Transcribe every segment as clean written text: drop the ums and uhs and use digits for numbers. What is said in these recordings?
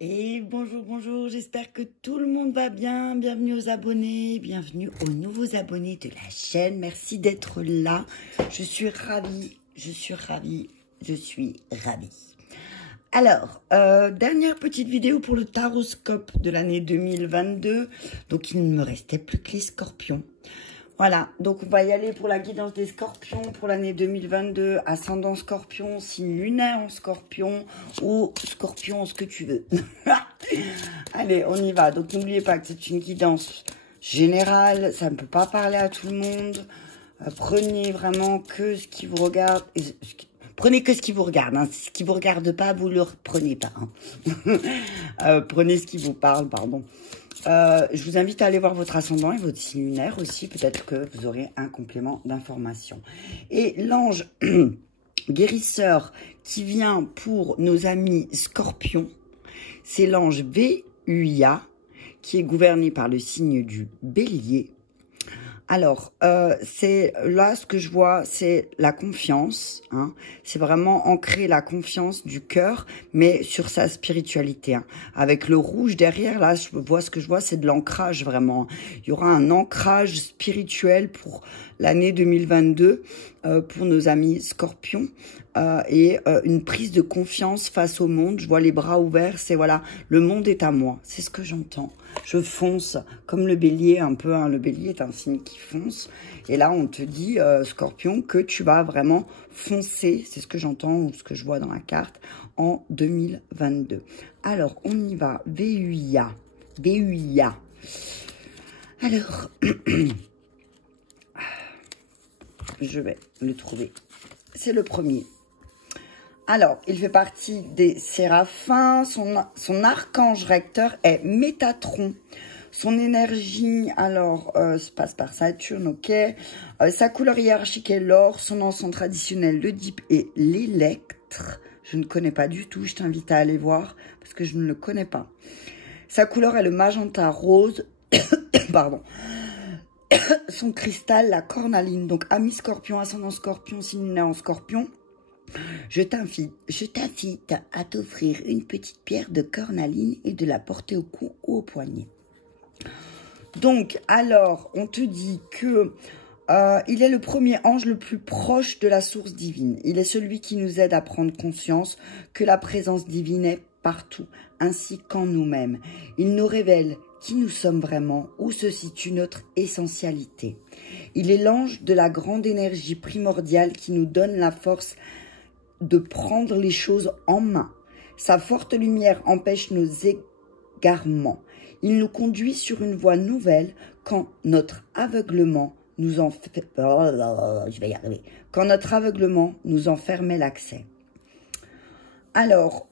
Et bonjour, bonjour, j'espère que tout le monde va bien. Bienvenue aux abonnés, bienvenue aux nouveaux abonnés de la chaîne. Merci d'être là. Je suis ravie, je suis ravie, je suis ravie. Alors, dernière petite vidéo pour le taroscope de l'année 2022. Donc, il ne me restait plus que les scorpions. Voilà, donc on va y aller pour la guidance des scorpions pour l'année 2022, ascendant scorpion, signe lunaire en scorpion ou scorpion, ce que tu veux. Allez, on y va. Donc n'oubliez pas que c'est une guidance générale, ça ne peut pas parler à tout le monde. Prenez vraiment que ce qui vous regarde. Prenez que ce qui vous regarde. Hein. Ce qui vous regarde pas, vous le prenez pas. Hein. Prenez ce qui vous parle, pardon. Je vous invite à aller voir votre ascendant et votre signe lunaire aussi. Peut-être que vous aurez un complément d'information. Et l'ange guérisseur qui vient pour nos amis scorpions, c'est l'ange VUIA qui est gouverné par le signe du bélier. Alors, c'est là ce que je vois, c'est la confiance. Hein. C'est vraiment ancrer la confiance du cœur, mais sur sa spiritualité. Hein. Avec le rouge derrière, là, je vois ce que je vois, c'est de l'ancrage vraiment. Il y aura un ancrage spirituel pour l'année 2022 pour nos amis scorpions et une prise de confiance face au monde. Je vois les bras ouverts, c'est voilà, le monde est à moi. C'est ce que j'entends. Je fonce comme le bélier un peu. Hein, le bélier est un signe qui fonce. Et là, on te dit, scorpion, que tu vas vraiment foncer. C'est ce que j'entends ou ce que je vois dans la carte en 2022. Alors, on y va. VUIA. VUIA. Alors, je vais le trouver. C'est le premier. Alors, il fait partie des séraphins. Son archange recteur est Métatron. Son énergie, alors, se passe par Saturne, ok. Sa couleur hiérarchique est l'or. Son encens traditionnel, le dip et l'électre. Je ne connais pas du tout. Je t'invite à aller voir parce que je ne le connais pas. Sa couleur est le magenta rose. Pardon. Son cristal, la cornaline. Donc, ami scorpion, ascendant scorpion, signe lunaire en scorpion. Je t'invite à t'offrir une petite pierre de cornaline et de la porter au cou ou au poignet. Donc, alors, on te dit que il est le premier ange le plus proche de la source divine. Il est celui qui nous aide à prendre conscience que la présence divine est partout, ainsi qu'en nous-mêmes. Il nous révèle qui nous sommes vraiment, où se situe notre essentialité. Il est l'ange de la grande énergie primordiale qui nous donne la force de prendre les choses en main. Sa forte lumière empêche nos égarements. Il nous conduit sur une voie nouvelle quand notre aveuglement nous en fait... je vais y arriver. Quand notre aveuglement nous en fermait l'accès. Alors,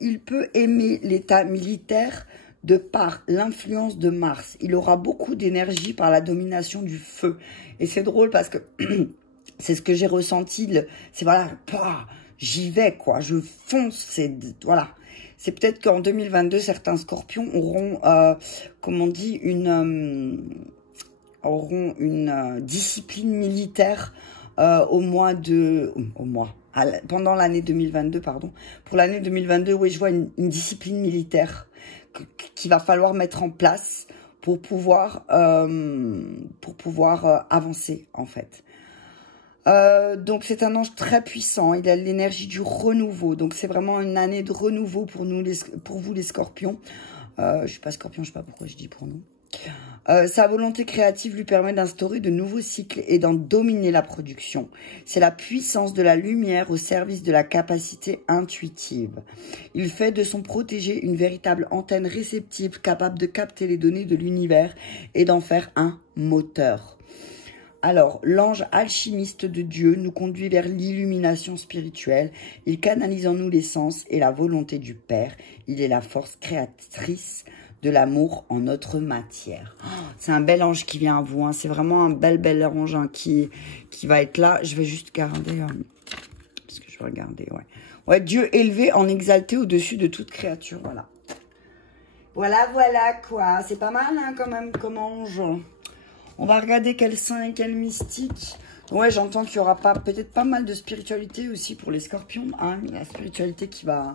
il peut aimer l'état militaire de par l'influence de Mars. Il aura beaucoup d'énergie par la domination du feu. Et c'est drôle parce que... c'est ce que j'ai ressenti, c'est voilà, j'y vais quoi, je fonce, c'est voilà. C'est peut-être qu'en 2022, certains scorpions auront, comme on dit, auront une discipline militaire pendant l'année 2022, pardon. Pour l'année 2022, oui, je vois une discipline militaire qu'il va falloir mettre en place pour pouvoir avancer en fait. Donc c'est un ange très puissant, il a l'énergie du renouveau, donc c'est vraiment une année de renouveau pour nous, pour vous les scorpions. Je suis pas scorpion, je sais pas pourquoi je dis pour nous. Sa volonté créative lui permet d'instaurer de nouveaux cycles et d'en dominer la production. C'est la puissance de la lumière au service de la capacité intuitive. Il fait de son protégé une véritable antenne réceptive capable de capter les données de l'univers et d'en faire un moteur. Alors, l'ange alchimiste de Dieu nous conduit vers l'illumination spirituelle. Il canalise en nous les sens et la volonté du Père. Il est la force créatrice de l'amour en notre matière. Oh, c'est un bel ange qui vient à vous. Hein. C'est vraiment un bel ange hein, qui va être là. Je vais juste garder... parce que je vais regarder, ouais. Ouais, Dieu élevé en exalté au-dessus de toute créature, voilà. Voilà, quoi. C'est pas mal, hein, quand même, comme ange. On va regarder quel saint et quel mystique. Ouais, j'entends qu'il y aura peut-être pas mal de spiritualité aussi pour les scorpions. Hein, la spiritualité qui va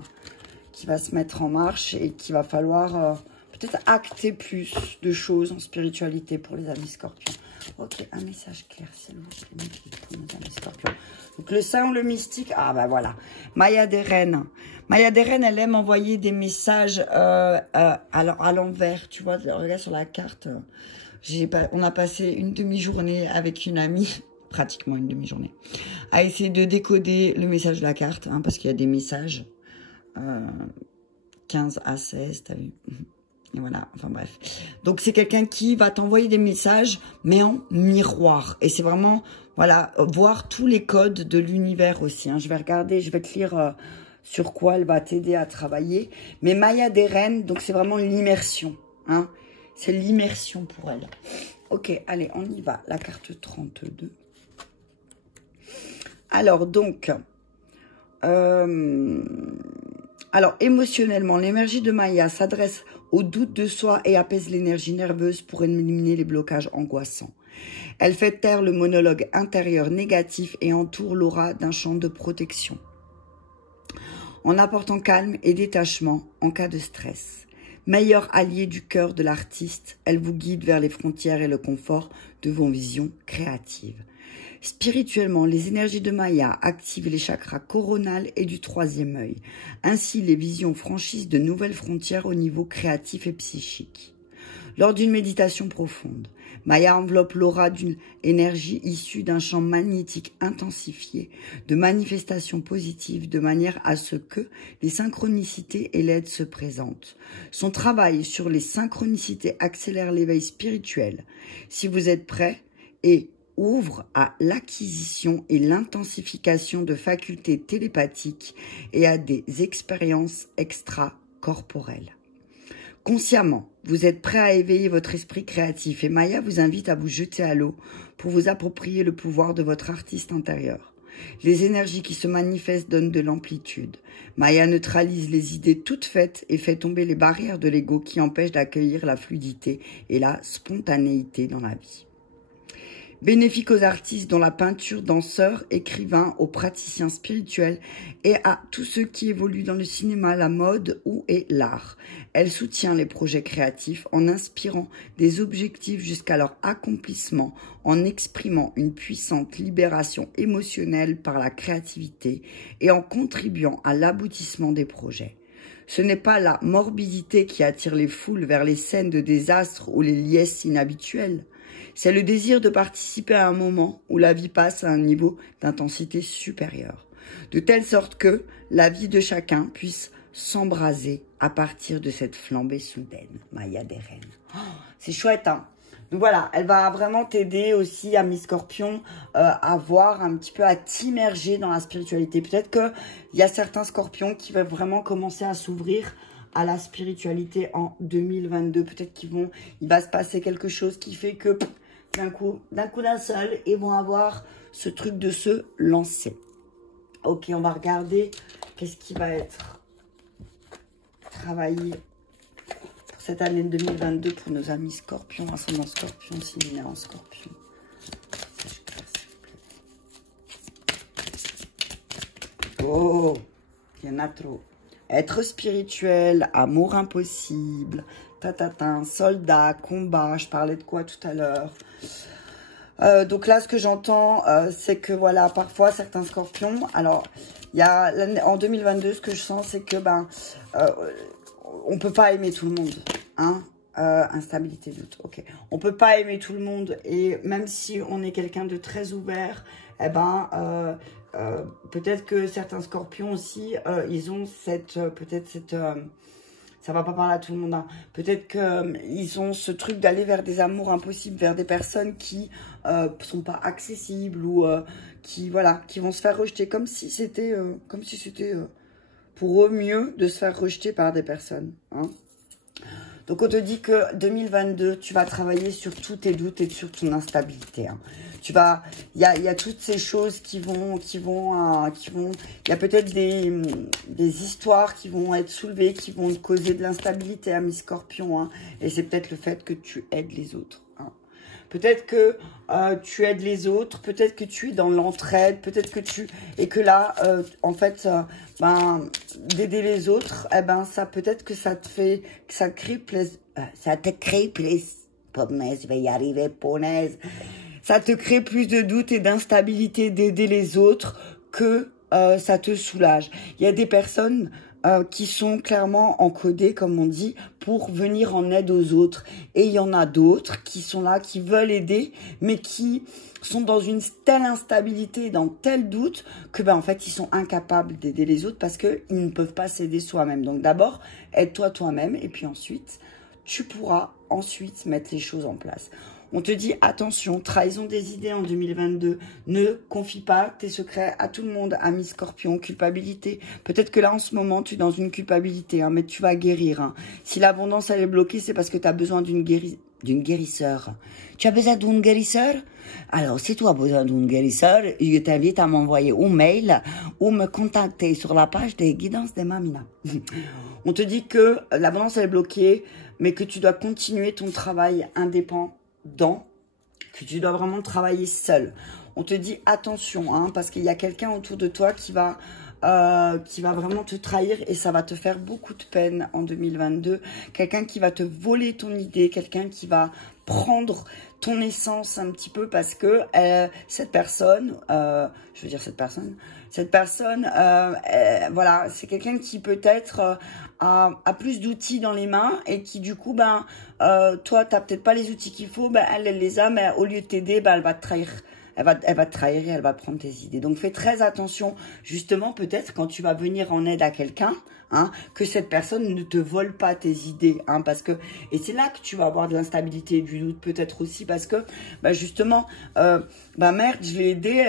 qui va se mettre en marche et qu'il va falloir peut-être acter plus de choses en spiritualité pour les amis scorpions. Ok, un message clair, s'il vous plaît, pour nos amis scorpions. Donc le saint ou le mystique, ah ben voilà, Maya des Reines. Maya des Reines, elle aime envoyer des messages à l'envers, tu vois, regarde sur la carte. On a passé une demi-journée avec une amie, pratiquement une demi-journée, à essayer de décoder le message de la carte, hein, parce qu'il y a des messages 15 à 16, t'as vu? Et voilà, enfin bref. Donc c'est quelqu'un qui va t'envoyer des messages, mais en miroir. Et c'est vraiment, voilà, voir tous les codes de l'univers aussi. Hein. Je vais regarder, je vais te lire sur quoi elle va t'aider à travailler. Mais Maya des Reines, donc c'est vraiment l'immersion. Hein. C'est l'immersion pour elle. Ok, allez, on y va. La carte 32. Alors donc... alors, émotionnellement, l'énergie de Maya s'adresse au doute de soi et apaise l'énergie nerveuse pour éliminer les blocages angoissants. Elle fait taire le monologue intérieur négatif et entoure l'aura d'un champ de protection, en apportant calme et détachement en cas de stress. Meilleur allié du cœur de l'artiste, elle vous guide vers les frontières et le confort de vos visions créatives. Spirituellement, les énergies de Maya activent les chakras coronal et du troisième œil. Ainsi, les visions franchissent de nouvelles frontières au niveau créatif et psychique. Lors d'une méditation profonde, Maya enveloppe l'aura d'une énergie issue d'un champ magnétique intensifié de manifestations positives de manière à ce que les synchronicités et l'aide se présentent. Son travail sur les synchronicités accélère l'éveil spirituel. Si vous êtes prêt et ouvre à l'acquisition et l'intensification de facultés télépathiques et à des expériences extracorporelles. Consciemment, vous êtes prêt à éveiller votre esprit créatif et Maya vous invite à vous jeter à l'eau pour vous approprier le pouvoir de votre artiste intérieur. Les énergies qui se manifestent donnent de l'amplitude. Maya neutralise les idées toutes faites et fait tomber les barrières de l'ego qui empêchent d'accueillir la fluidité et la spontanéité dans la vie. Bénéfique aux artistes dont la peinture, danseurs, écrivains, aux praticiens spirituels et à tous ceux qui évoluent dans le cinéma, la mode ou et l'art. Elle soutient les projets créatifs en inspirant des objectifs jusqu'à leur accomplissement, en exprimant une puissante libération émotionnelle par la créativité et en contribuant à l'aboutissement des projets. Ce n'est pas la morbidité qui attire les foules vers les scènes de désastre ou les liesses inhabituelles. C'est le désir de participer à un moment où la vie passe à un niveau d'intensité supérieur, de telle sorte que la vie de chacun puisse s'embraser à partir de cette flambée soudaine. Maya des Reines. Oh, c'est chouette, hein? Donc voilà, elle va vraiment t'aider aussi, ami Scorpion, à voir un petit peu, à t'immerger dans la spiritualité. Peut-être qu'il y a certains Scorpions qui vont vraiment commencer à s'ouvrir à la spiritualité en 2022. Peut-être qu'il va se passer quelque chose qui fait que d'un coup d'un seul, ils vont avoir ce truc de se lancer. Ok, on va regarder qu'est-ce qui va être travaillé pour cette année 2022 pour nos amis Scorpions, ascendant Scorpion, s'il est en Scorpion. Oh, il y en a trop. Être spirituel, amour impossible, soldat, combat, je parlais de quoi tout à l'heure. Donc là, ce que j'entends, c'est que voilà, parfois certains Scorpions, alors il y a en 2022, ce que je sens, c'est que on peut pas aimer tout le monde, hein. Instabilité, doute, ok. On peut pas aimer tout le monde et même si on est quelqu'un de très ouvert, eh ben peut-être que certains Scorpions aussi, ils ont ça va pas parler à tout le monde, hein. Peut-être qu'ils ont ce truc d'aller vers des amours impossibles, vers des personnes qui sont pas accessibles ou qui vont se faire rejeter comme si c'était pour eux mieux de se faire rejeter par des personnes, hein. Donc on te dit que 2022, tu vas travailler sur tous tes doutes et sur ton instabilité, hein. Il y a toutes ces choses qui vont, il y a peut-être des histoires qui vont être soulevées, qui vont te causer de l'instabilité, ami Scorpion, hein. Et c'est peut-être le fait que tu aides les autres, hein. Peut-être que tu aides les autres, peut-être que tu es dans l'entraide, peut-être que tu... Et que là, en fait, d'aider les autres, eh ben, ça peut-être que ça te fait... Que ça te crée plaisir. Ça te crée plaisir. Punaise, je vais y arriver, punaise. Ça te crée plus de doutes et d'instabilité d'aider les autres que ça te soulage. Il y a des personnes qui sont clairement encodées, comme on dit, pour venir en aide aux autres. Et il y en a d'autres qui sont là, qui veulent aider, mais qui sont dans une telle instabilité, dans tel doute, que en fait, ils sont incapables d'aider les autres parce qu'ils ne peuvent pas s'aider soi-même. Donc d'abord, aide-toi toi-même, et puis ensuite, tu pourras ensuite mettre les choses en place. On te dit, attention, trahison des idées en 2022. Ne confie pas tes secrets à tout le monde, ami Scorpion, culpabilité. Peut-être que là, en ce moment, tu es dans une culpabilité, mais tu vas guérir. Si l'abondance, elle est bloquée, c'est parce que tu as besoin d'une guérisseur. Tu as besoin d'une guérisseur? Alors, si tu as besoin d'une guérisseur, je t'invite à m'envoyer un mail ou me contacter sur la page des guidances des Mamina. On te dit que l'abondance, elle est bloquée, mais que tu dois continuer ton travail indépendant, que tu dois vraiment travailler seul. On te dit attention, parce qu'il y a quelqu'un autour de toi qui va vraiment te trahir et ça va te faire beaucoup de peine en 2022. Quelqu'un qui va te voler ton idée, quelqu'un qui va prendre ton essence un petit peu parce que cette personne, voilà, c'est quelqu'un qui peut-être a plus d'outils dans les mains et qui du coup, toi, tu n'as peut-être pas les outils qu'il faut, elle les a, mais au lieu de t'aider, elle va te trahir. Elle va te trahir et elle va prendre tes idées. Donc, fais très attention, justement, peut-être quand tu vas venir en aide à quelqu'un, que cette personne ne te vole pas tes idées. Parce que, et c'est là que tu vas avoir de l'instabilité et du doute, peut-être aussi, parce que, justement, merde, je l'ai aidé,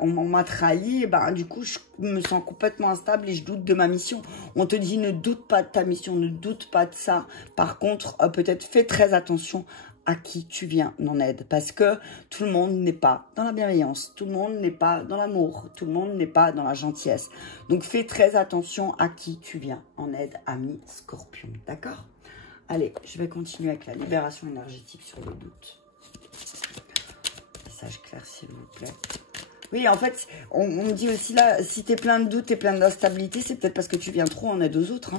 on m'a trahi, et du coup, je me sens complètement instable et je doute de ma mission. On te dit, ne doute pas de ta mission, ne doute pas de ça. Par contre, peut-être fais très attention à qui tu viens en aide, parce que tout le monde n'est pas dans la bienveillance, tout le monde n'est pas dans l'amour, tout le monde n'est pas dans la gentillesse. Donc fais très attention à qui tu viens en aide, ami Scorpion, d'accord? Allez, je vais continuer avec la libération énergétique sur le doute. Message clair, s'il vous plaît. Oui, en fait, on me dit aussi là, si tu es plein de doutes et plein d'instabilité, c'est peut-être parce que tu viens trop en aide aux autres,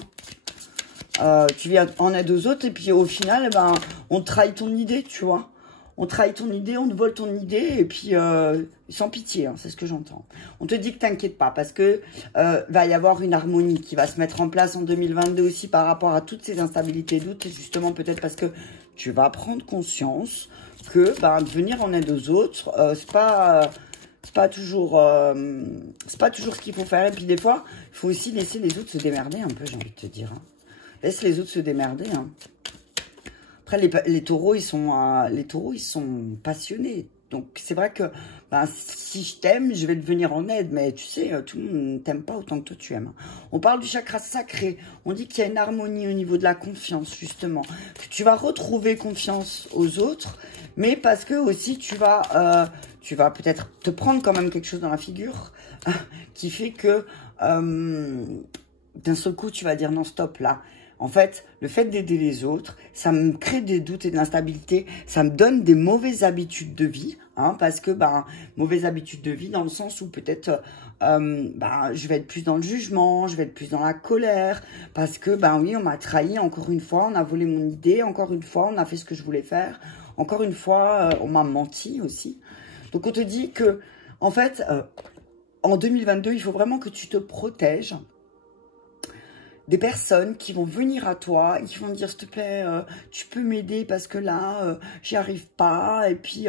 tu viens en aide aux autres et puis au final, on trahit ton idée, tu vois. On trahit ton idée, on te vole ton idée et puis sans pitié, c'est ce que j'entends. On te dit que t'inquiète pas parce que va y avoir une harmonie qui va se mettre en place en 2022 aussi par rapport à toutes ces instabilités, doutes, et justement peut-être parce que tu vas prendre conscience que venir en aide aux autres, c'est pas toujours ce qu'il faut faire. Et puis des fois, il faut aussi laisser les autres se démerder un peu, j'ai envie de te dire. Laisse les autres se démerder. Après, les taureaux, ils sont passionnés. Donc, c'est vrai que si je t'aime, je vais te venir en aide. Mais tu sais, tout le monde ne t'aime pas autant que toi, tu aimes. On parle du chakra sacré. On dit qu'il y a une harmonie au niveau de la confiance, justement. Que tu vas retrouver confiance aux autres. Mais parce que aussi, tu vas peut-être te prendre quand même quelque chose dans la figure qui fait que d'un seul coup, tu vas dire non, stop, là. En fait, le fait d'aider les autres, ça me crée des doutes et de l'instabilité. Ça me donne des mauvaises habitudes de vie. Parce que, mauvaises habitudes de vie dans le sens où peut-être, je vais être plus dans le jugement, je vais être plus dans la colère. Parce que, oui, on m'a trahi encore une fois, on a volé mon idée, encore une fois, on a fait ce que je voulais faire. Encore une fois, on m'a menti aussi. Donc, on te dit que, en fait, en 2022, il faut vraiment que tu te protèges des personnes qui vont venir à toi et qui vont te dire, s'il te plaît, tu peux m'aider parce que là, j'y arrive pas. Et puis,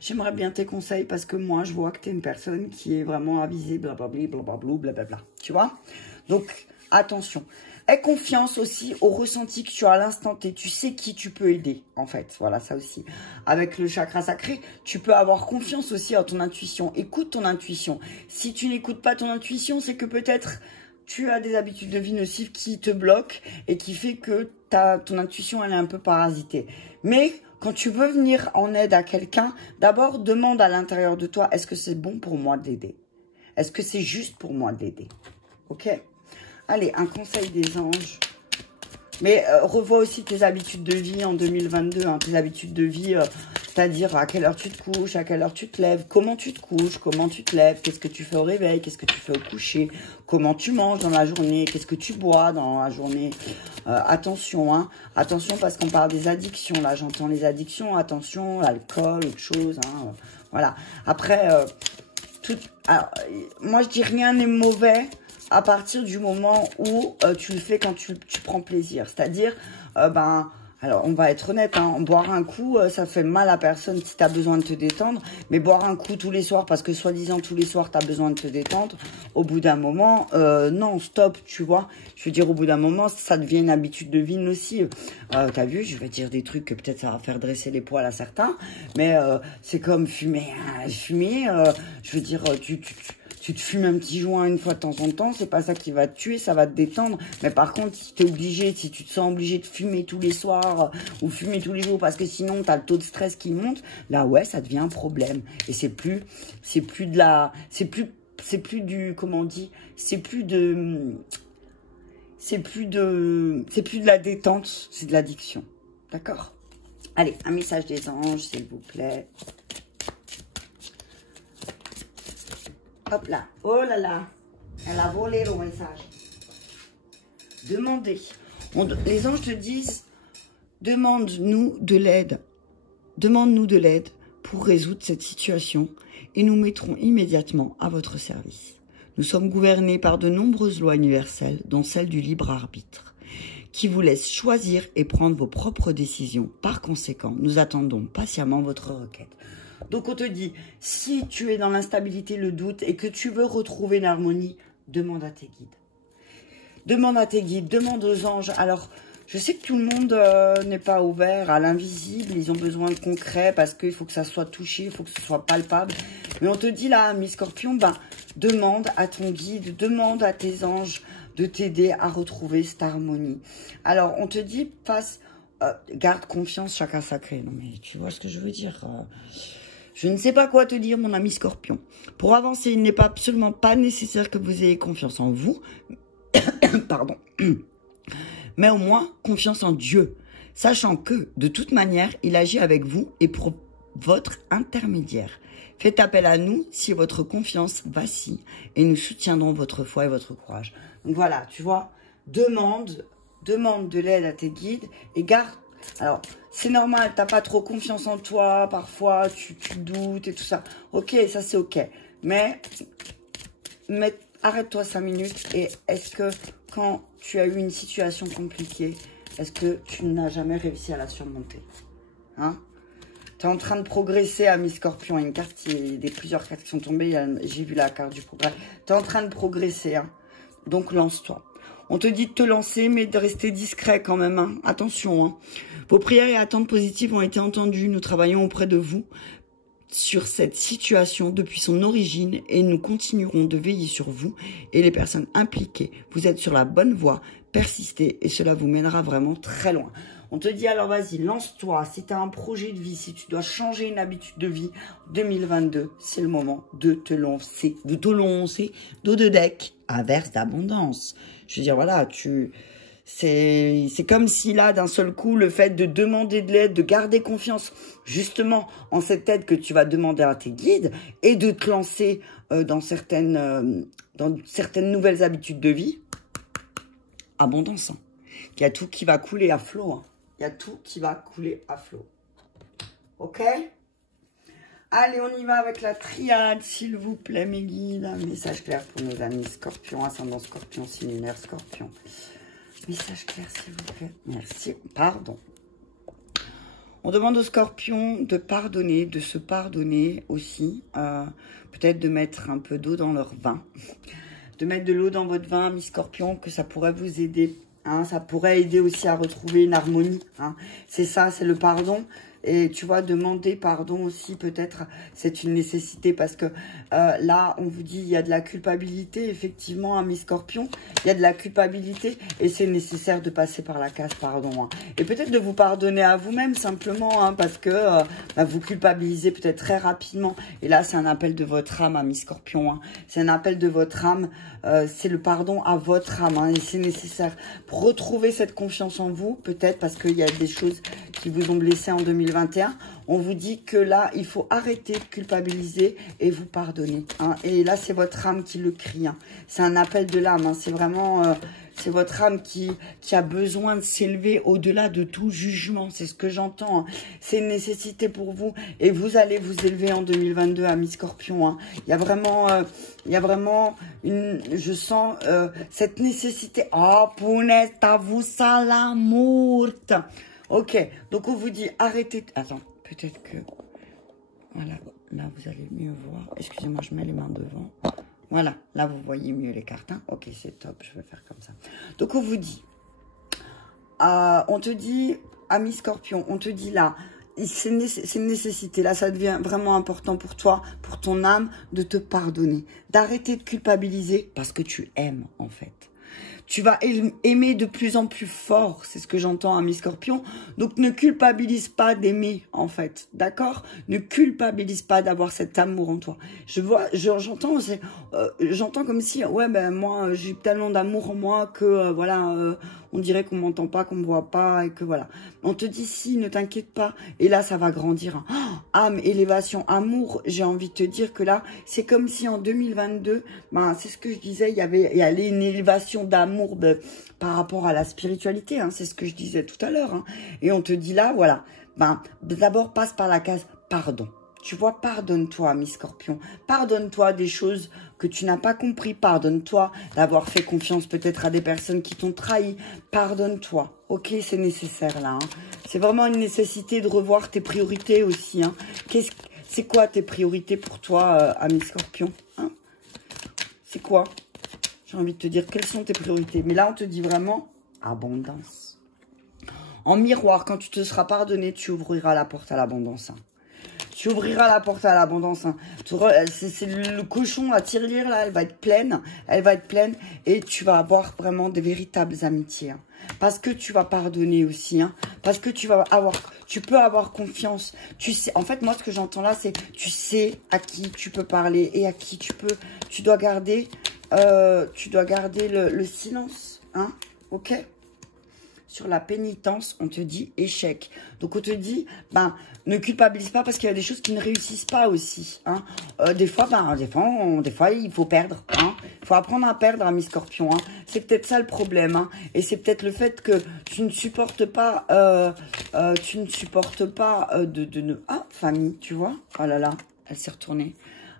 j'aimerais bien tes conseils parce que moi, je vois que tu es une personne qui est vraiment avisée, blablabla, blablabla, blablabla. Tu vois? Donc, attention. Aie confiance aussi au ressenti que tu as à l'instant T. Tu sais qui tu peux aider, en fait. Voilà, ça aussi. Avec le chakra sacré, tu peux avoir confiance aussi à ton intuition. Écoute ton intuition. Si tu n'écoutes pas ton intuition, c'est que peut-être tu as des habitudes de vie nocives qui te bloquent et qui fait que ton intuition, elle est un peu parasitée. Mais quand tu veux venir en aide à quelqu'un, d'abord, demande à l'intérieur de toi, est-ce que c'est bon pour moi de l'aider? Est-ce que c'est juste pour moi de l'aider? Ok? Allez, un conseil des anges. Mais revois aussi tes habitudes de vie en 2022, tes habitudes de vie C'est-à-dire à quelle heure tu te couches, à quelle heure tu te lèves, comment tu te couches, comment tu te lèves, qu'est-ce que tu fais au réveil, qu'est-ce que tu fais au coucher, comment tu manges dans la journée, qu'est-ce que tu bois dans la journée. Attention, hein, attention parce qu'on parle des addictions, là j'entends les addictions, attention, l'alcool, autre chose, hein, voilà. Après, alors, moi je dis rien n'est mauvais à partir du moment où tu le fais quand tu prends plaisir. C'est-à-dire, alors on va être honnête, hein, boire un coup, ça fait mal à personne si tu as besoin de te détendre. Mais boire un coup tous les soirs, parce que soi-disant tous les soirs tu as besoin de te détendre, au bout d'un moment, non, stop, tu vois. Je veux dire, au bout d'un moment, ça devient une habitude de vie aussi. T'as vu, je vais dire des trucs que peut-être ça va faire dresser les poils à certains. Mais c'est comme fumer, je veux dire, tu te fumes un petit joint une fois de temps en temps, c'est pas ça qui va te tuer, ça va te détendre. Mais par contre, si tu es obligé, si tu te sens obligé de fumer tous les soirs ou fumer tous les jours parce que sinon tu as le taux de stress qui monte, là ouais, ça devient un problème. Et c'est plus de la détente, c'est de l'addiction. D'accord? Allez, un message des anges, s'il vous plaît. Hop là, oh là là, elle a volé le message. Demandez. Les anges te disent, demande-nous de l'aide. Demande-nous de l'aide pour résoudre cette situation et nous mettrons immédiatement à votre service. Nous sommes gouvernés par de nombreuses lois universelles, dont celle du libre arbitre, qui vous laisse choisir et prendre vos propres décisions. Par conséquent, nous attendons patiemment votre requête. Donc on te dit, si tu es dans l'instabilité, le doute et que tu veux retrouver l'harmonie, demande à tes guides. Demande à tes guides, demande aux anges. Alors, je sais que tout le monde n'est pas ouvert à l'invisible, ils ont besoin de concret parce qu'il faut que ça soit touché, il faut que ce soit palpable. Mais on te dit là, mi-scorpion, demande à ton guide, demande à tes anges de t'aider à retrouver cette harmonie. Alors, on te dit, garde confiance, chacun sacré. Non mais tu vois ce que je veux dire Je ne sais pas quoi te dire, mon ami Scorpion. Pour avancer, il n'est absolument pas nécessaire que vous ayez confiance en vous. Pardon. Mais au moins, confiance en Dieu. Sachant que, de toute manière, il agit avec vous et pour votre intermédiaire. Faites appel à nous si votre confiance vacille et nous soutiendrons votre foi et votre courage. Donc voilà, tu vois, demande de l'aide à tes guides et garde. Alors, c'est normal, t'as pas trop confiance en toi, parfois tu doutes et tout ça. Ok, ça c'est ok. Mais arrête-toi 5 minutes et est-ce que quand tu as eu une situation compliquée, est-ce que tu n'as jamais réussi à la surmonter? Hein? Tu es en train de progresser à mi-scorpion. Il y a une carte, il y a plusieurs cartes qui sont tombées. J'ai vu la carte du progrès. Tu es en train de progresser. Hein? Donc lance-toi. On te dit de te lancer, mais de rester discret quand même. Hein? Attention. Hein? Vos prières et attentes positives ont été entendues. Nous travaillons auprès de vous sur cette situation depuis son origine et nous continuerons de veiller sur vous et les personnes impliquées. Vous êtes sur la bonne voie. Persistez et cela vous mènera vraiment très loin. On te dit alors vas-y, lance-toi. Si tu as un projet de vie, si tu dois changer une habitude de vie, 2022, c'est le moment de te lancer. De te lancer dos de deck, inverse d'abondance. Je veux dire, voilà, c'est comme si là, d'un seul coup, le fait de demander de l'aide, de garder confiance justement en cette aide que tu vas demander à tes guides et de te lancer dans certaines nouvelles habitudes de vie, abondance. Hein. Il y a tout qui va couler à flot. Hein. Il y a tout qui va couler à flot. Ok? Allez, on y va avec la triade, s'il vous plaît, mes guides. Un message clair pour nos amis Scorpion, ascendant Scorpion, signe lunaire Scorpion. Message clair, s'il vous plaît. Merci. Pardon. On demande aux Scorpions de pardonner, de se pardonner aussi. Peut-être de mettre un peu d'eau dans leur vin. De mettre de l'eau dans votre vin, mi Scorpion, que ça pourrait vous aider. Hein, ça pourrait aider aussi à retrouver une harmonie. Hein. C'est ça, c'est le pardon. Et tu vois, demander pardon aussi, peut-être, c'est une nécessité parce que là, on vous dit, il y a de la culpabilité, effectivement, à mes scorpions. Il y a de la culpabilité et c'est nécessaire de passer par la case pardon. Hein. Et peut-être de vous pardonner à vous-même simplement hein, parce que vous culpabilisez peut-être très rapidement. Et là, c'est un appel de votre âme, à mes scorpions. Hein. C'est un appel de votre âme. C'est le pardon à votre âme. Hein, et c'est nécessaire pour retrouver cette confiance en vous, peut-être parce qu'il y a des choses qui vous ont blessé en 2020. 2021, on vous dit que là, il faut arrêter de culpabiliser et vous pardonner. Hein. Et là, c'est votre âme qui le crie. Hein. C'est un appel de l'âme. Hein. C'est vraiment... c'est votre âme qui a besoin de s'élever au-delà de tout jugement. C'est ce que j'entends. Hein. C'est une nécessité pour vous. Et vous allez vous élever en 2022, amis Scorpion. Hein. Il y a vraiment une... Je sens cette nécessité. Oh, punaise, t'as vu ça, l'amour. Ok, donc on vous dit arrêtez. Attends, peut-être que... Voilà, là vous allez mieux voir. Excusez-moi, je mets les mains devant. Voilà, là vous voyez mieux les cartes. Hein. Ok, c'est top, je vais faire comme ça. Donc on vous dit, on te dit, ami Scorpion, on te dit là, c'est une nécessité. Là, ça devient vraiment important pour toi, pour ton âme, de te pardonner. D'arrêter de culpabiliser parce que tu aimes en fait. Tu vas aimer de plus en plus fort, c'est ce que j'entends, ami Scorpion. Donc, ne culpabilise pas d'aimer, en fait, d'accord? Ne culpabilise pas d'avoir cet amour en toi. J'entends comme si, ouais, ben moi, j'ai tellement d'amour en moi que, voilà, on dirait qu'on m'entend pas, qu'on me voit pas, et que voilà. On te dit si, ne t'inquiète pas. Et là, ça va grandir. Oh, âme, élévation, amour, j'ai envie de te dire que là, c'est comme si en 2022, ben, c'est ce que je disais, il y avait une élévation d'amour par rapport à la spiritualité, hein, c'est ce que je disais tout à l'heure. Hein. Et on te dit là, voilà, ben, d'abord passe par la case pardon. Tu vois, pardonne-toi, ami Scorpion. Pardonne-toi des choses que tu n'as pas compris. Pardonne-toi d'avoir fait confiance peut-être à des personnes qui t'ont trahi. Pardonne-toi. Ok, c'est nécessaire là. Hein. C'est vraiment une nécessité de revoir tes priorités aussi. Hein. C'est quoi tes priorités pour toi, ami Scorpion, hein? C'est quoi? J'ai envie de te dire, quelles sont tes priorités? Mais là, on te dit vraiment abondance. En miroir, quand tu te seras pardonné, tu ouvriras la porte à l'abondance. Hein. Tu ouvriras la porte à l'abondance. Hein. C'est le cochon, la tirelire, là, elle va être pleine. Elle va être pleine et tu vas avoir vraiment de véritables amitiés. Hein. Parce que tu vas pardonner aussi. Hein. Parce que tu peux avoir confiance. Tu sais, en fait, moi, ce que j'entends là, c'est tu sais à qui tu peux parler et à qui tu dois garder... le silence, hein, ok? Sur la pénitence, on te dit échec. Donc, on te dit, ben, ne culpabilise pas parce qu'il y a des choses qui ne réussissent pas aussi, hein. Des fois, il faut perdre, hein. Il faut apprendre à perdre, ami Scorpion, hein. C'est peut-être ça le problème, hein. Et c'est peut-être le fait que tu ne supportes pas, famille, tu vois? Oh là là, elle s'est retournée.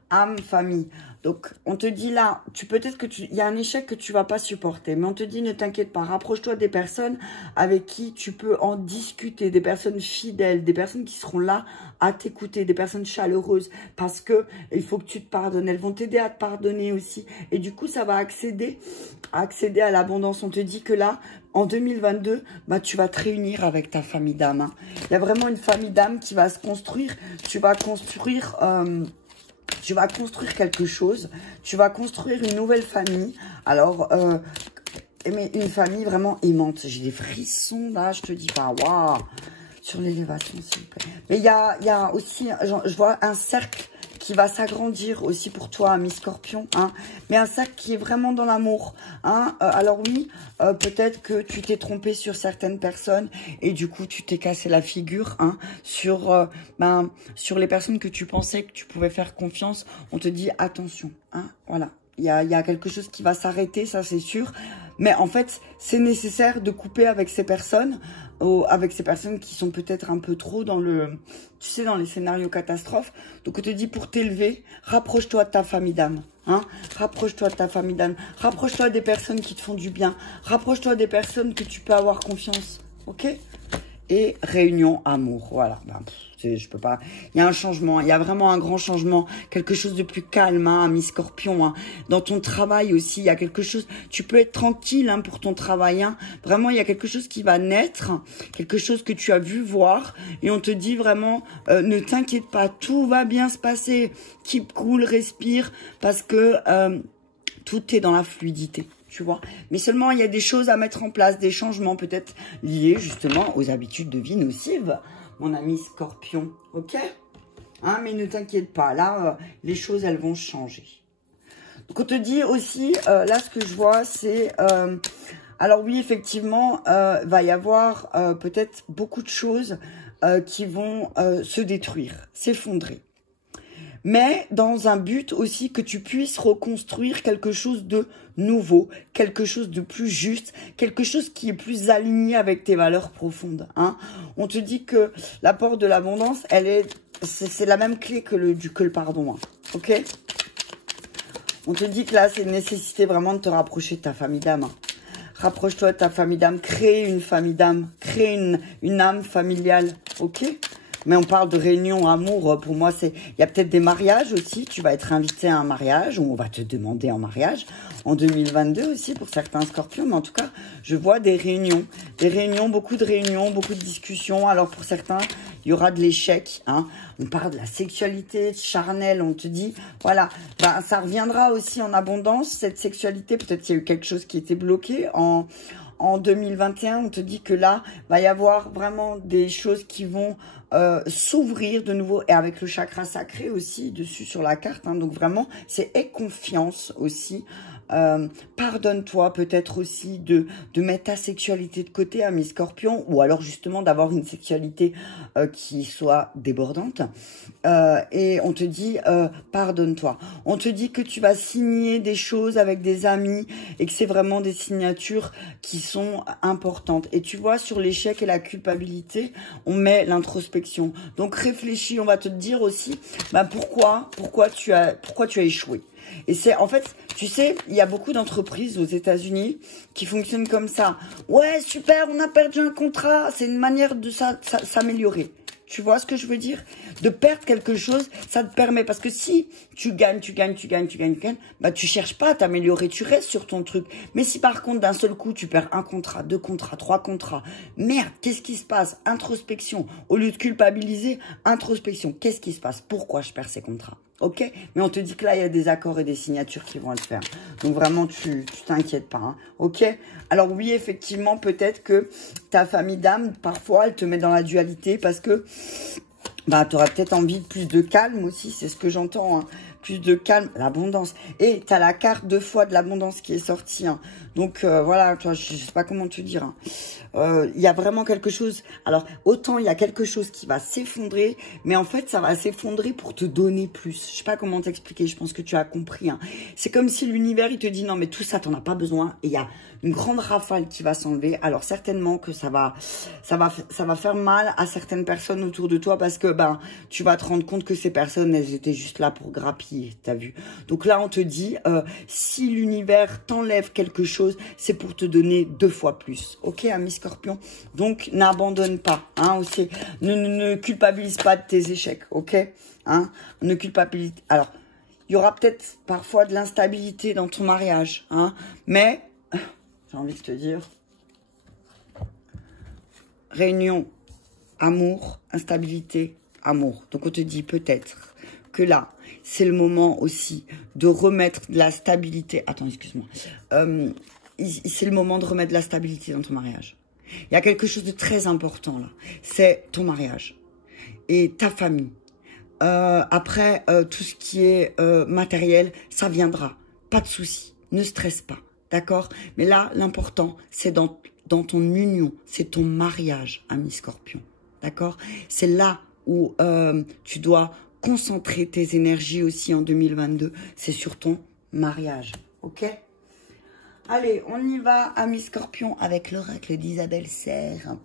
Âme, famille. Donc, on te dit là, il y a un échec que tu vas pas supporter. Mais on te dit, ne t'inquiète pas, rapproche-toi des personnes avec qui tu peux en discuter, des personnes fidèles, des personnes qui seront là à t'écouter, des personnes chaleureuses. Parce que il faut que tu te pardonnes. Elles vont t'aider à te pardonner aussi. Et du coup, ça va accéder à l'abondance. On te dit que là, en 2022, bah, tu vas te réunir avec ta famille d'âme. Hein. Il y a vraiment une famille d'âme qui va se construire. Tu vas construire quelque chose. Tu vas construire une nouvelle famille. Alors, mais une famille vraiment aimante. J'ai des frissons là, je te dis pas. Waouh! Sur l'élévation, s'il vous plaît. Mais il y a aussi, je vois un cercle qui va s'agrandir aussi pour toi, ami Scorpion, hein, mais un cercle qui est vraiment dans l'amour, hein. Alors oui, peut-être que tu t'es trompé sur certaines personnes et du coup tu t'es cassé la figure, hein, sur les personnes que tu pensais que tu pouvais faire confiance. On te dit attention, hein, voilà. Il y a quelque chose qui va s'arrêter, ça c'est sûr. Mais en fait, c'est nécessaire de couper avec ces personnes, qui sont peut-être un peu trop dans dans les scénarios catastrophes. Donc on te dit pour t'élever, rapproche-toi de ta famille d'âme. Hein, rapproche-toi de ta famille d'âme. Rapproche-toi des personnes qui te font du bien. Rapproche-toi des personnes que tu peux avoir confiance. Ok ? Et réunion amour, voilà. Je peux pas. Il y a un changement, il y a vraiment un grand changement, quelque chose de plus calme, hein, ami Scorpion. Hein. Dans ton travail aussi, il y a quelque chose. Tu peux être tranquille, hein, pour ton travail. Hein. Vraiment, il y a quelque chose qui va naître, quelque chose que tu as vu voir, et on te dit vraiment, ne t'inquiète pas, tout va bien se passer. Keep cool, respire, parce que tout est dans la fluidité. Tu vois, mais seulement il y a des choses à mettre en place, des changements peut-être liés justement aux habitudes de vie nocives, mon ami Scorpion, ok, hein, mais ne t'inquiète pas, là, les choses, elles vont changer. Donc, on te dit aussi, là, ce que je vois, c'est... alors oui, effectivement, va y avoir peut-être beaucoup de choses qui vont se détruire, s'effondrer. Mais dans un but aussi que tu puisses reconstruire quelque chose de nouveau, quelque chose de plus juste, quelque chose qui est plus aligné avec tes valeurs profondes. Hein. On te dit que l'apport de l'abondance, c'est la même clé que le pardon. Hein. Ok? On te dit que là, c'est une nécessité vraiment de te rapprocher de ta famille d'âme. Hein. Rapproche-toi de ta famille d'âme, crée une famille d'âme, crée une âme familiale. Ok? Mais on parle de réunion, amour, pour moi, il y a peut-être des mariages aussi. Tu vas être invité à un mariage ou on va te demander en mariage en 2022 aussi pour certains scorpions. Mais en tout cas, je vois des réunions, beaucoup de discussions. Alors pour certains, il y aura de l'échec. Hein. On parle de la sexualité charnelle. On te dit, voilà, ben, ça reviendra aussi en abondance, cette sexualité. Peut-être qu'il y a eu quelque chose qui était bloqué en 2021, on te dit que là, va y avoir vraiment des choses qui vont s'ouvrir de nouveau. Et avec le chakra sacré aussi, dessus sur la carte. Hein, donc vraiment, c'est aie confiance aussi. Pardonne-toi peut-être aussi de mettre ta sexualité de côté, ami Scorpion. Ou alors justement d'avoir une sexualité qui soit débordante. Et on te dit, pardonne-toi. On te dit que tu vas signer des choses avec des amis. Et que c'est vraiment des signatures qui sont importantes. Et tu vois, sur l'échec et la culpabilité, on met l'introspection. Donc réfléchis, on va te dire aussi bah, pourquoi tu as échoué. Et c'est en fait, tu sais, il y a beaucoup d'entreprises aux États-Unis qui fonctionnent comme ça. Ouais, super, on a perdu un contrat. C'est une manière de s'améliorer. Tu vois ce que je veux dire? De perdre quelque chose, ça te permet. Parce que si tu gagnes, bah tu cherches pas à t'améliorer, tu restes sur ton truc. Mais si par contre, d'un seul coup, tu perds un contrat, 2 contrats, 3 contrats, merde, qu'est-ce qui se passe? Introspection. Au lieu de culpabiliser, introspection. Qu'est-ce qui se passe? Pourquoi je perds ces contrats? Ok? Mais on te dit que là, il y a des accords et des signatures qui vont le faire. Donc vraiment, tu t'inquiètes pas. Hein, ok? Alors oui, effectivement, peut-être que ta famille d'âme, parfois, elle te met dans la dualité parce que bah, tu auras peut-être envie de plus de calme aussi. C'est ce que j'entends. Hein. Plus de calme, l'abondance. Et tu as la carte 2 fois de l'abondance qui est sortie. Hein. Donc voilà, toi, je sais pas comment te dire. Hein. Y a vraiment quelque chose. Alors, autant il y a quelque chose qui va s'effondrer, mais en fait, ça va s'effondrer pour te donner plus. Je sais pas comment t'expliquer, je pense que tu as compris. Hein. C'est comme si l'univers, il te dit, non, mais tout ça, t'en as pas besoin. Et il y a une grande rafale qui va s'enlever. Alors, certainement que ça va faire mal à certaines personnes autour de toi parce que ben, tu vas te rendre compte que ces personnes, elles étaient juste là pour grappiller, t'as vu. Donc là, on te dit, si l'univers t'enlève quelque chose, c'est pour te donner 2 fois plus. Ok, ami Scorpion? Donc, n'abandonne pas. Hein, aussi. Ne culpabilise pas de tes échecs. Ok, hein, ne culpabilise. Alors, il y aura peut-être parfois de l'instabilité dans ton mariage. Hein, mais, j'ai envie de te dire, réunion, amour, instabilité, amour. Donc, on te dit peut-être que là, c'est le moment aussi de remettre de la stabilité. Attends, excuse-moi. C'est le moment de remettre de la stabilité dans ton mariage. Il y a quelque chose de très important là. C'est ton mariage et ta famille. Après, tout ce qui est matériel, ça viendra. Pas de souci. Ne stresse pas. D'accord? Mais là, l'important, c'est dans ton union. C'est ton mariage, ami Scorpion. D'accord? C'est là où tu dois concentrer tes énergies aussi en 2022. C'est sur ton mariage. Ok? Allez, on y va, ami Scorpion, avec l'oracle d'Isabelle Serre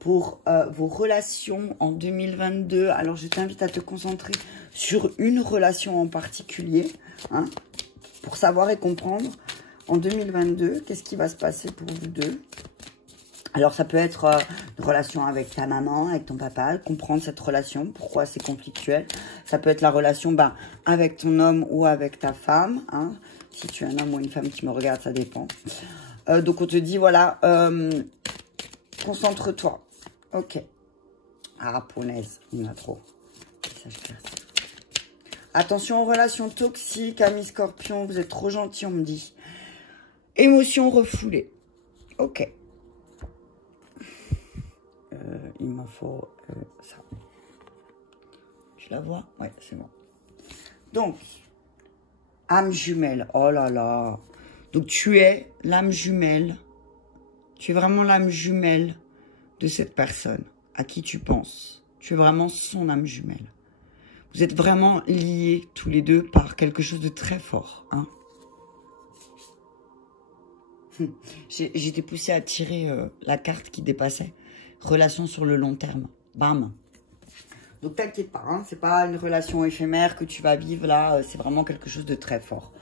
pour vos relations en 2022. Alors, je t'invite à te concentrer sur une relation en particulier, hein, pour savoir et comprendre en 2022, qu'est-ce qui va se passer pour vous deux. Alors, ça peut être une relation avec ta maman, avec ton papa, comprendre cette relation, pourquoi c'est conflictuel. Ça peut être la relation avec ton homme ou avec ta femme. Hein. Si tu es un homme ou une femme qui me regarde, ça dépend. Donc, on te dit, voilà, concentre-toi. Ok. Ah, punaise, il y en a trop. Attention aux relations toxiques, amis Scorpion, vous êtes trop gentils, on me dit. Émotions refoulées. Ok. Il m'en faut ça. Tu la vois? Ouais, c'est bon. Donc, âme jumelle. Oh là là. Donc, tu es l'âme jumelle. Tu es vraiment l'âme jumelle de cette personne. à qui tu penses. Tu es vraiment son âme jumelle. Vous êtes vraiment liés tous les deux par quelque chose de très fort. Hein. J'étais poussée à tirer la carte qui dépassait. Relation sur le long terme. Bam. Donc t'inquiète pas, hein, c'est pas une relation éphémère que tu vas vivre là. C'est vraiment quelque chose de très fort.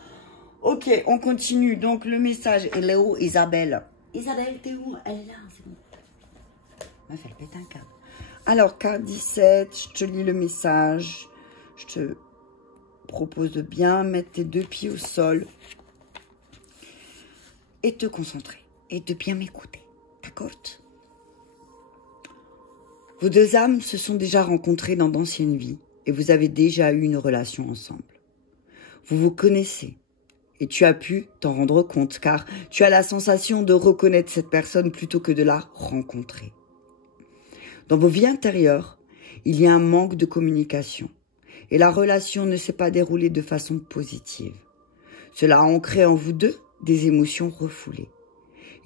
Ok, on continue. Donc le message, elle est où, Isabelle? Isabelle, t'es où? Elle est là, c'est bon. Meuf, elle pète un câble. Alors, carte 17, je te lis le message. Je te propose de bien mettre tes deux pieds au sol et te concentrer et de bien m'écouter. D'accord? Vos deux âmes se sont déjà rencontrées dans d'anciennes vies et vous avez déjà eu une relation ensemble. Vous vous connaissez et tu as pu t'en rendre compte car tu as la sensation de reconnaître cette personne plutôt que de la rencontrer. Dans vos vies intérieures, il y a un manque de communication et la relation ne s'est pas déroulée de façon positive. Cela a ancré en vous deux des émotions refoulées.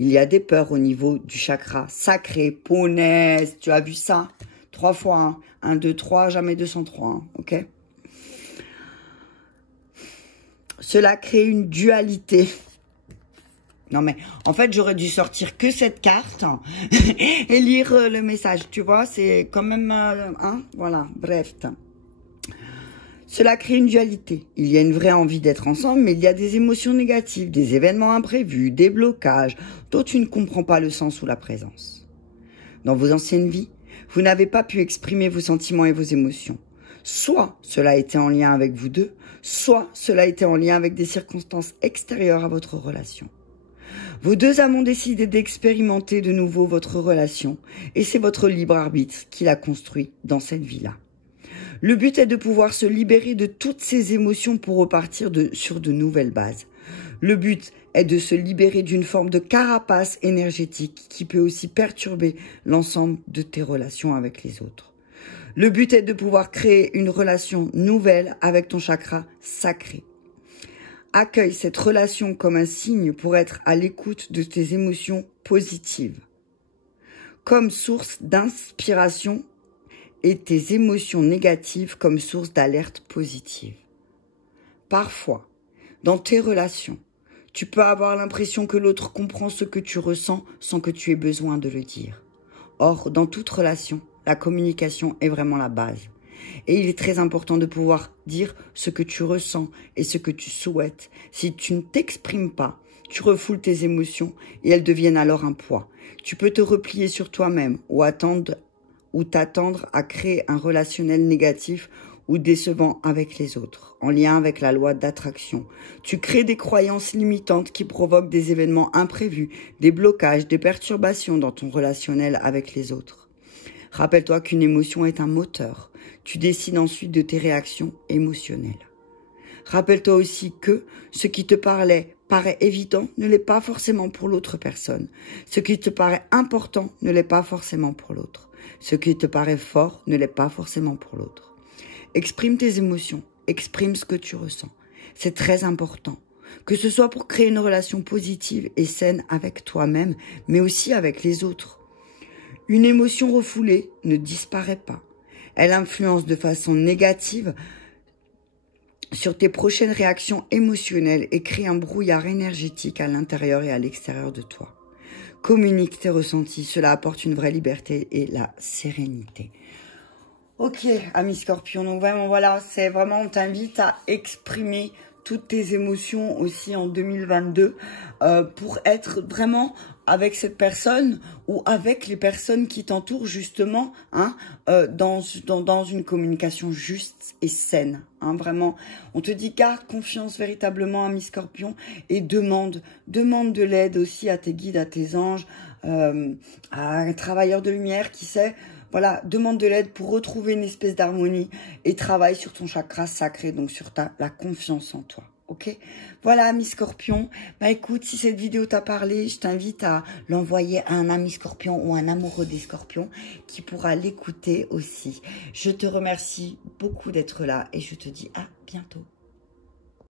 Il y a des peurs au niveau du chakra sacré, punaise, tu as vu ça? 3 fois, hein. 1, 2, 3, jamais 203, hein, ok? Cela crée une dualité. Non mais, en fait, j'aurais dû sortir que cette carte et lire le message, tu vois, c'est quand même, hein, voilà, bref. Cela crée une dualité. Il y a une vraie envie d'être ensemble, mais il y a des émotions négatives, des événements imprévus, des blocages, dont tu ne comprends pas le sens ou la présence. Dans vos anciennes vies, vous n'avez pas pu exprimer vos sentiments et vos émotions. Soit cela était en lien avec vous deux, soit cela était en lien avec des circonstances extérieures à votre relation. Vos deux âmes ont décidé d'expérimenter de nouveau votre relation et c'est votre libre arbitre qui l'a construit dans cette vie-là. Le but est de pouvoir se libérer de toutes ces émotions pour repartir sur de nouvelles bases. Le but est de se libérer d'une forme de carapace énergétique qui peut aussi perturber l'ensemble de tes relations avec les autres. Le but est de pouvoir créer une relation nouvelle avec ton chakra sacré. Accueille cette relation comme un signe pour être à l'écoute de tes émotions positives, comme source d'inspiration et tes émotions négatives comme source d'alerte positive. Parfois, dans tes relations, tu peux avoir l'impression que l'autre comprend ce que tu ressens sans que tu aies besoin de le dire. Or, dans toute relation, la communication est vraiment la base. Et il est très important de pouvoir dire ce que tu ressens et ce que tu souhaites. Si tu ne t'exprimes pas, tu refoules tes émotions et elles deviennent alors un poids. Tu peux te replier sur toi-même ou t'attendre à créer un relationnel négatif ou décevant avec les autres, en lien avec la loi d'attraction. Tu crées des croyances limitantes qui provoquent des événements imprévus, des blocages, des perturbations dans ton relationnel avec les autres. Rappelle-toi qu'une émotion est un moteur. Tu décides ensuite de tes réactions émotionnelles. Rappelle-toi aussi que ce qui te paraît évident ne l'est pas forcément pour l'autre personne. Ce qui te paraît important ne l'est pas forcément pour l'autre. Ce qui te paraît fort ne l'est pas forcément pour l'autre. Exprime tes émotions, exprime ce que tu ressens. C'est très important. Que ce soit pour créer une relation positive et saine avec toi-même, mais aussi avec les autres. Une émotion refoulée ne disparaît pas. Elle influence de façon négative sur tes prochaines réactions émotionnelles et crée un brouillard énergétique à l'intérieur et à l'extérieur de toi. Communique tes ressentis, cela apporte une vraie liberté et la sérénité. Ok, amis scorpions, donc vraiment voilà, c'est vraiment, on t'invite à exprimer toutes tes émotions aussi en 2022 pour être vraiment avec cette personne ou avec les personnes qui t'entourent justement hein, dans une communication juste et saine. Hein, vraiment, on te dit garde confiance véritablement à Miss Scorpion et demande de l'aide aussi à tes guides, à tes anges, à un travailleur de lumière qui sait. Voilà, demande de l'aide pour retrouver une espèce d'harmonie et travaille sur ton chakra sacré, donc sur la confiance en toi. Ok, voilà, Miss Scorpion. Bah écoute, si cette vidéo t'a parlé, je t'invite à l'envoyer à un ami Scorpion ou un amoureux des Scorpions qui pourra l'écouter aussi. Je te remercie beaucoup d'être là et je te dis à bientôt.